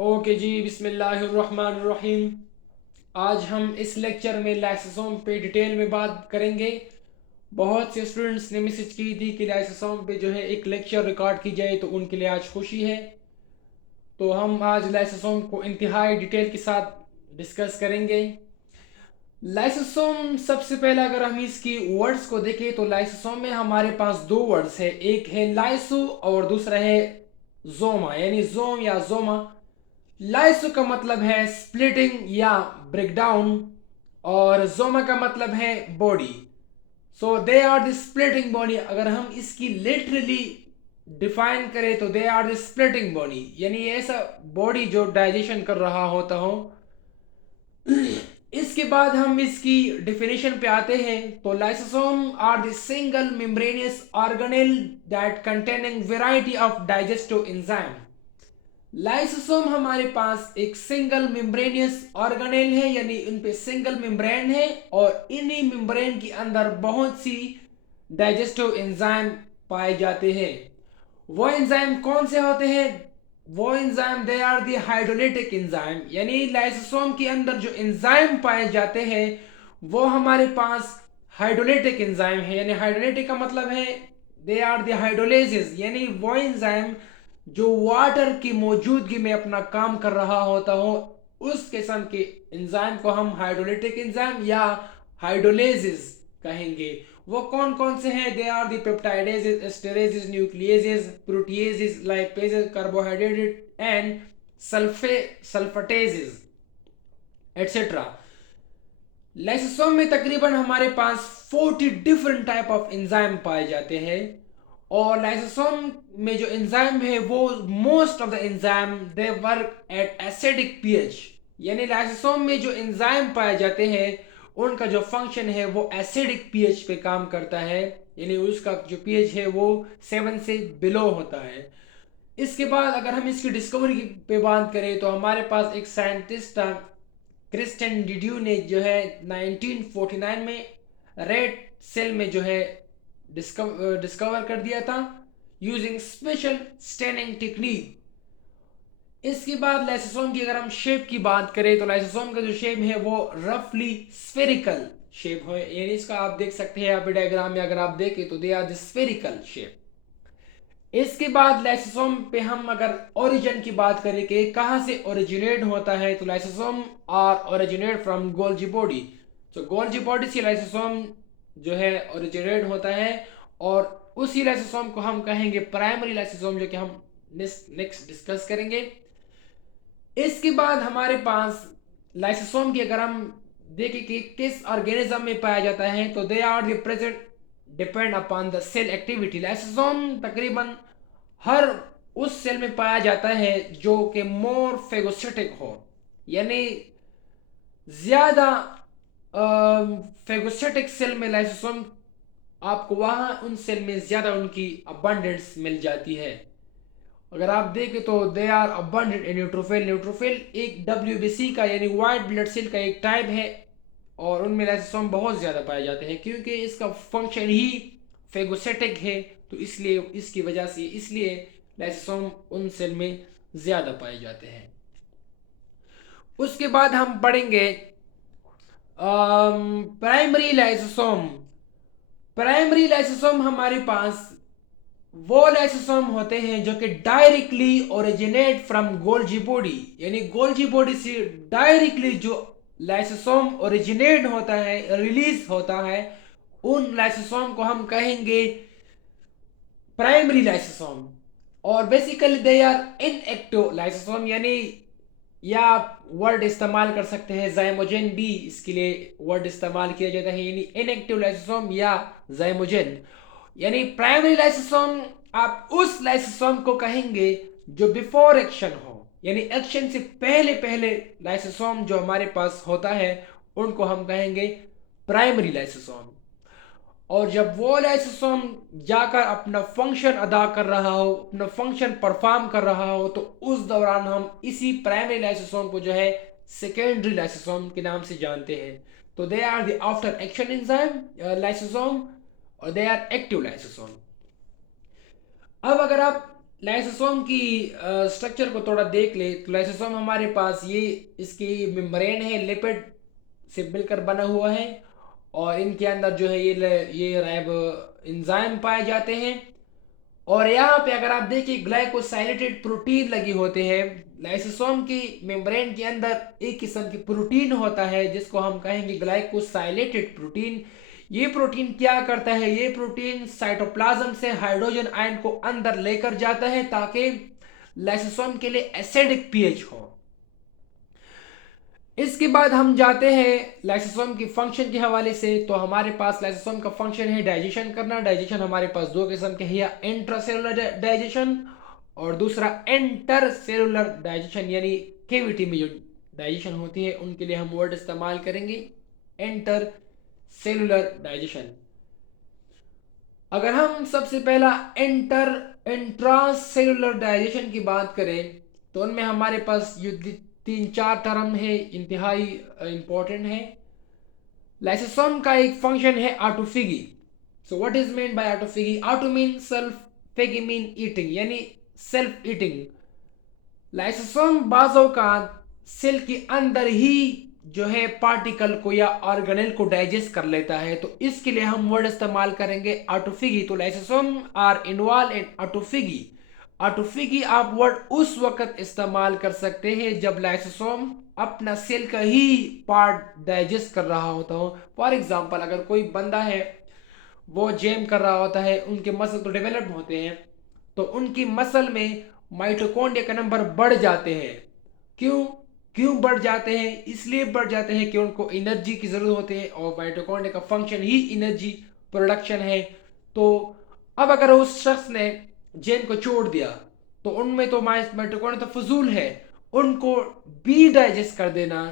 Okay जी, बिस्मिल्लाहिर्रहमानिर्रहीम। आज हम इस लेक्चर में लाइसोसोम पे डिटेल में बात करेंगे। बहुत से स्टूडेंट्स ने मैसेज की थी कि लाइसोसोम पे जो है एक लेक्चर रिकॉर्ड की जाए, तो उनके लिए आज खुशी है। तो हम आज लाइसोसोम को इंतहाई डिटेल के साथ डिस्कस करेंगे। लाइसोसोम, सबसे पहले अगर हम इसकी वर्ड्स को देखें तो लाइसोसोम में हमारे पास दो वर्ड्स है, एक है लाइसो और दूसरा है जोमा, यानी जोम या जोमा। लाइसो का मतलब है स्प्लिटिंग या ब्रेकडाउन, और जोमा का मतलब है body. So they are the splitting body. अगर हम इसकी लिटरली डिफाइन करें तो they are the splitting body, यानी ऐसा बॉडी जो डाइजेशन कर रहा होता हो। इसके बाद हम इसकी डेफिनेशन पे आते हैं। तो lysosome are the single membranous organelle that containing variety of digestive enzyme. Lysosome हमारे पास एक सिंगल मेम्ब्रेनियस ऑर्गेनेल है, यानी इन पे सिंगल मेम्ब्रेन है, और इन्हीं मेम्ब्रेन के अंदर बहुत सी डाइजेस्टिव एंजाइम पाए जाते हैं। वो एंजाइम कौन से होते हैं? वो enzyme they are the hydrolytic enzyme, यानी लाइसोसोम के अंदर जो एंजाइम पाए जाते हैं वो हमारे पास हाइड्रोलिटिक एंजाइम है। यानी हाइड्रोलिटिक का मतलब है दे आर दी हाइड्रोलेसिस, यानी वो एंजाइम जो वाटर की मौजूदगी में अपना काम कर रहा होता हो, उस किस्म के एंजाइम को हम हाइड्रोलिटिक एंजाइम या हाइड्रोलेसिस कहेंगे। वो कौन कौन से हैं? They are the peptidases, esterases, nucleases, proteases, lipases, carbohydrate and sulphatases etcetera. Lysosome में तकरीबन हमारे पास 40 डिफरेंट टाइप ऑफ एंजाइम पाए जाते हैं। और लाइसोसोम में जो एंजाइम है वो most of the enzyme they work at acidic pH, यानी लाइसोसोम में जो एंजाइम पाए जाते हैं उनका जो फंक्शन है वो एसिडिक पीएच पे काम करता है, यानी उसका जो पीएच है वो 7 से बिलो होता है। इसके बाद अगर हम इसकी डिस्कवरी पे बात करें तो हमारे पास एक साइंटिस्ट था, क्रिस्टियन डिड्यू ने जो है 1949 में रेड सेल में जो है डिस्कवर कर दिया था यूजिंग स्पेशल स्टेनिंग टेक्निक। इसके बाद लाइसोसोम की अगर हम शेप की बात करें तो लाइसोसोम का जो शेप है वो रफली स्फेरिकल शेप है, यानी इसका आप देख सकते हैं यहाँ पे डायग्राम में, अगर आप देखें तो they are the spherical shape. इसके बाद लाइसोसोम पे हम अगर ओरिजिन की बात करें कि कहाँ से ओरिजिनेट होता है, तो lysosome are originate from Golgi body. तो गोल्जी बॉडी से लाइसोसोम जो है ओरिजिनेट होता है, और उसी लाइसोसोम को हम कहेंगे प्राइमरी लाइसोसोम, जो कि हम नेक्स्ट डिस्कस करेंगे। इसके बाद हमारे पास लाइसोसोम की अगर हम देखें कि किस ऑर्गेनिज्म में पाया जाता है, तो they are the present depend upon the cell activity. Lysosome तकरीबन हर उस सेल में पाया जाता है जो कि मोर फेगोसिटिक हो, यानी ज्यादा फेगोसिटिक सेल में लाइसोसोम आपको वहां उन सेल में ज्यादा उनकी अबंडेंस मिल जाती है। अगर आप देखें तो they are abundant in neutrophil. Neutrophil एक डब्ल्यूबीसी का यानी व्हाइट ब्लड सेल का एक टाइप है, और उनमें लाइसोसोम बहुत ज़्यादा पाए जाते हैं क्योंकि इसका फंक्शन ही फेगोसेटिक है। तो इसलिए इसकी वजह से इसलिए लाइसोसोम उन सेल में ज़्यादा पाए जाते हैं। उसके बाद हम पढ़ेंगे प्राइमरी लाइसोसोम। प्राइमरी लाइसोसोम हमारे पास वो लाइसोसोम होते हैं जो कि directly originate from Golgi body, यानी गोल्जी बॉडी से डायरेक्टली जो लाइसोसोम ओरिजिनेट होता है, रिलीज होता है, उन लाइसोसोम को हम कहेंगे प्राइमरी लाइसोसोम। और basically they are inactive lysosome, यानी या आप वर्ड इस्तेमाल कर सकते हैं जाइमोजेन भी, इसके लिए वर्ड इस्तेमाल किया जाता है, यानी इनएक्टिव लाइसोसोम या जाइमोजेन। यानी प्राइमरी लाइसोसोम आप उस लाइसोसोम को कहेंगे जो बिफोर एक्शन हो, यानी एक्शन से पहले पहले लाइसोसोम जो हमारे पास होता है उनको हम कहेंगे प्राइमरी लाइसोसोम। और जब वो लाइसोसोम जाकर अपना फंक्शन अदा कर रहा हो, अपना फंक्शन परफॉर्म कर रहा हो, तो उस दौरान हम इसी प्राइमरी लाइसोसोम को जो है सेकेंडरी लाइसोसोम के नाम से जानते हैं। तो they are the after action enzyme lysosome, और दे आर एक्टिव लाइसोसोम। अब अगर आप लाइसोसोम की स्ट्रक्चर को थोड़ा देख ले तो लाइसोसोम हमारे पास ये इसकी मेम्ब्रेन है, लिपिड से मिलकर बना हुआ है, और इनके अंदर जो है ये राइबो एंजाइम पाए जाते हैं। और यहाँ पे अगर आप देखिए ग्लाइकोसाइलेटेड प्रोटीन लगी होते हैं। लाइसोसोम की मेम्ब्रेन के अंदर एक किस्म की प्रोटीन होता है जिसको हम कहेंगे ग्लाइकोसाइलेटेड प्रोटीन। ये प्रोटीन क्या करता है, ये प्रोटीन साइटोप्लाज्म से हाइड्रोजन आयन को अंदर लेकर जाता है ताकि लाइसोसोम के लिए एसिडिक पीएच हो। इसके बाद हम जाते हैं लाइसोसोम की फंक्शन के हवाले से। तो हमारे पास लाइसोसोम का फंक्शन है डाइजेशन करना। डाइजेशन हमारे पास दो किस्म के है, या इंट्रासेलुलर डाइजेशन और दूसरा एंटर सेलुलर डाइजेशन, यानी केविटी में जो डाइजेशन होती है उनके लिए हम वर्ड इस्तेमाल करेंगे एंटर सेलुलर डाइजेशन। अगर हम सबसे पहला इंट्रासेलुलर डाइजेशन की बात करें तो उनमें हमारे पास ये तीन चार टर्म है, इंतहाई इंपॉर्टेंट है। लाइसोसोम का एक फंक्शन है autophagy. So what is mean by autophagy? Auto mean self, phagy mean eating, यानी सेल्फ ईटिंग। लाइसोसोम बाजों का सेल के अंदर ही जो है पार्टिकल को या ऑर्गेनेल को डाइजेस्ट कर लेता है, तो इसके लिए हम वर्ड इस्तेमाल करेंगे ऑटोफेगी। तो lysosome are involve in autophagy. Autophagy आप वर्ड उस वक्त इस्तेमाल कर सकते हैं जब लाइसोसोम अपना सेल का ही पार्ट डाइजेस्ट कर रहा होता हो। फॉर एग्जांपल अगर कोई बंदा है वो जिम कर रहा होता है, उनके मसल तो डेवलप होते हैं, तो उनकी मसल में माइटोकॉन्ड्रिया का नंबर बढ़ जाते हैं। क्यों क्यों बढ़ जाते हैं? इसलिए बढ़ जाते हैं कि उनको एनर्जी की जरूरत होती है और माइटोकॉन्ड्रिया का फंक्शन ही एनर्जी प्रोडक्शन है। तो अब अगर उस शख्स ने जिम को छोड़ दिया तो उनमें तो माइटोकॉन्ड्रिया तो फजूल है, उनको भी डाइजेस्ट कर देना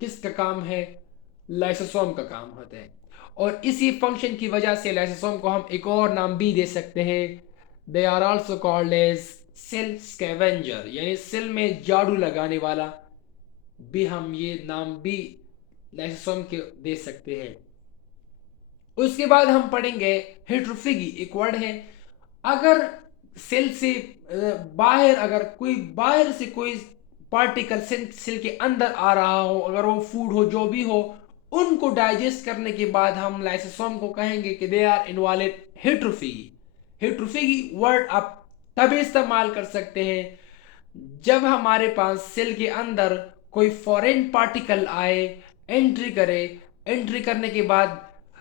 किसका काम है? लाइसोसोम का काम होता है। और इसी फंक्शन की वजह से लाइसोसोम को हम एक और नाम भी दे सकते हैं, they are also called as cell scavenger, यानी सेल में झाड़ू लगाने वाला भी हम ये नाम भी लाइसोसोम के दे सकते हैं। उसके बाद हम पढ़ेंगे हेट्रोफेगी, एक वर्ड है। अगर सेल से बाहर, अगर कोई बाहर से कोई पार्टिकल सेल के अंदर आ रहा हो, अगर वो फूड हो जो भी हो, उनको डाइजेस्ट करने के बाद हम लाइसोसोम को कहेंगे कि दे आर इन्वॉल्व हेट्रोफेगी। हेट्रोफेगी वर्ड आप तभी इस्तेमाल कर सकते हैं जब हमारे पास सेल के अंदर कोई फॉरेन पार्टिकल आए, एंट्री करे, एंट्री करने के बाद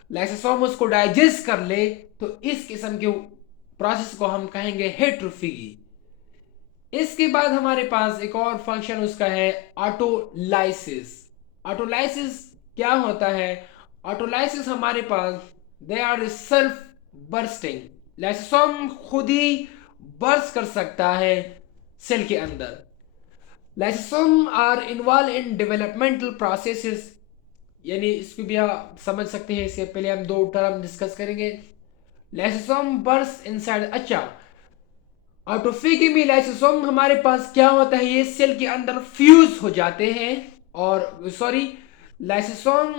लाइसोसोम उसको डाइजेस्ट कर ले, तो इस किस्म के प्रोसेस को हम कहेंगे हेट्रोफेगी। इसके बाद हमारे पास एक और फंक्शन उसका है ऑटोलाइसिस। ऑटोलाइसिस क्या होता है? ऑटोलाइसिस हमारे पास they are self bursting. Lysosome खुद ही बर्स्ट कर सकता है सेल के अंदर। Lysosome are involve in developmental processes, यानी इसको भी आप समझ सकते हैं। इससे पहले हम दो टर्म डिस्कस करेंगे। Lysosome burst inside. अच्छा, ऑटोफेगी में लाइसोसोम हमारे पास क्या होता है, ये सेल के अंदर फ्यूज हो जाते हैं, और सॉरी, लाइसोसोम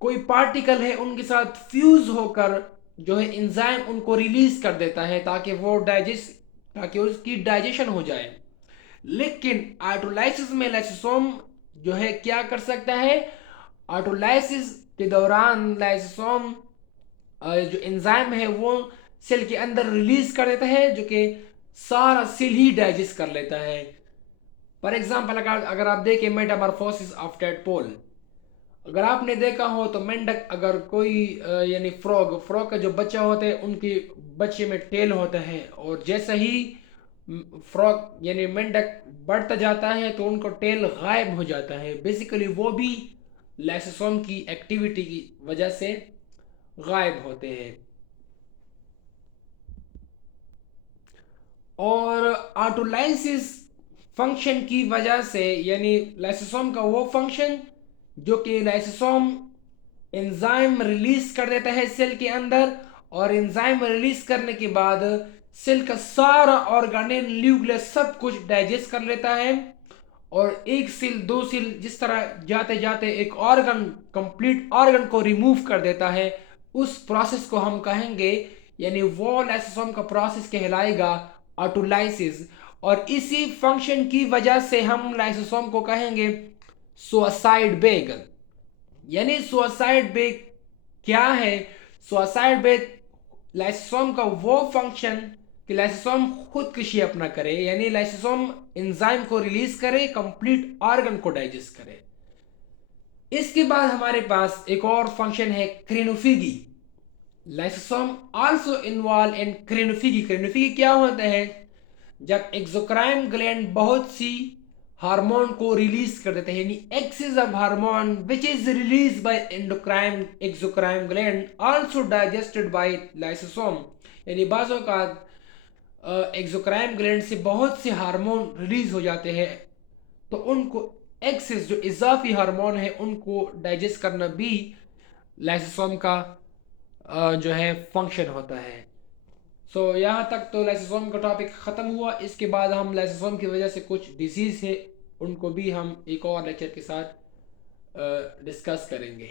कोई पार्टिकल है उनके साथ फ्यूज होकर जो है एंजाइम उनको रिलीज कर देता है ताकि उसकी डाइजेशन हो जाए। लेकिन ऑटोलाइसिस में लाइसोसोम जो है क्या कर सकता है? ऑटोलाइसिस के दौरान लाइसोसोम जो एंजाइम है वो सेल के अंदर रिलीज कर देता है, जो कि सारा सेल ही डाइजेस्ट कर लेता है। फॉर एग्जाम्पल अगर आप देखें मेटामॉर्फोसिस ऑफ टेडपोल, अगर आपने देखा हो तो मेंढक, अगर कोई यानी फ्रॉग का जो बच्चा होता है उनके बच्चे में टेल होता है, और जैसा ही फ्रॉग यानी मेंढक बढ़ता जाता है तो उनको टेल गायब हो जाता है। बेसिकली वो भी लाइसोसोम की एक्टिविटी की वजह से गायब होते हैं। और ऑटोलाइसिस फंक्शन की वजह से, यानी लाइसोसोम का वो फंक्शन जो कि लाइसोसोम एंजाइम रिलीज कर देता है सेल के अंदर, और एंजाइम रिलीज करने के बाद सेल का सारा ऑर्गेनेल न्यूक्लियस सब कुछ डाइजेस्ट कर लेता है, और एक सेल दो सेल जिस तरह जाते जाते एक ऑर्गन, कंप्लीट ऑर्गन को रिमूव कर देता है, उस प्रोसेस को हम कहेंगे, यानी वो लाइसोसोम का प्रोसेस कहलाएगा ऑटोलाइसिस, और इसी फंक्शन की वजह से हम लाइसोसोम को कहेंगे सुसाइड बेग। यानी सुसाइड बेग क्या है? सुसाइड बेग लाइसोसोम का वो फंक्शन कि लाइसोसोम खुदकुशी अपना करे, यानी लाइसोसोम एंजाइम को रिलीज करे, कंप्लीट ऑर्गन को डाइजेस्ट करे। इसके बाद हमारे पास एक और फंक्शन है crinophagy. Lysosome also involve in crinophagy. Crinophagy क्या होता है? जब एक्सोक्राइन ग्लैंड बहुत सी हार्मोन को रिलीज कर देते हैं, यानी excess of hormone which is release by endocrine exocrine gland also digested by lysosome. यानी बाजों का एक्सोक्राइन ग्लैंड से बहुत से हार्मोन रिलीज हो जाते हैं, तो उनको एक्सेस जो इजाफी हार्मोन है उनको डाइजेस्ट करना भी लाइसोसोम का जो है फंक्शन होता है। यहाँ तक तो लाइसोसोम का टॉपिक ख़त्म हुआ। इसके बाद हम लाइसोसोम की वजह से कुछ डिजीज़ है उनको भी हम एक और लेक्चर के साथ डिस्कस करेंगे।